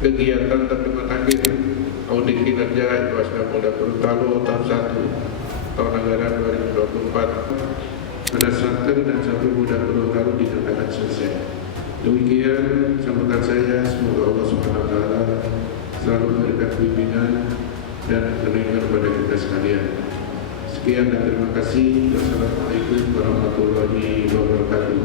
kegiatan terima akhir audit kinerja Wasda Polda Gorontalo tahun 1 tahun anggaran 2024 berdasarkan dan sampai Polda Gorontalo dinyatakan selesai. Demikian sambutan saya, semoga Allah Subhanahu wa taala selalu memberikan bimbingan dan perlindungan kepada kita sekalian. Sekian dan terima kasih. Wassalamualaikum warahmatullahi wabarakatuh.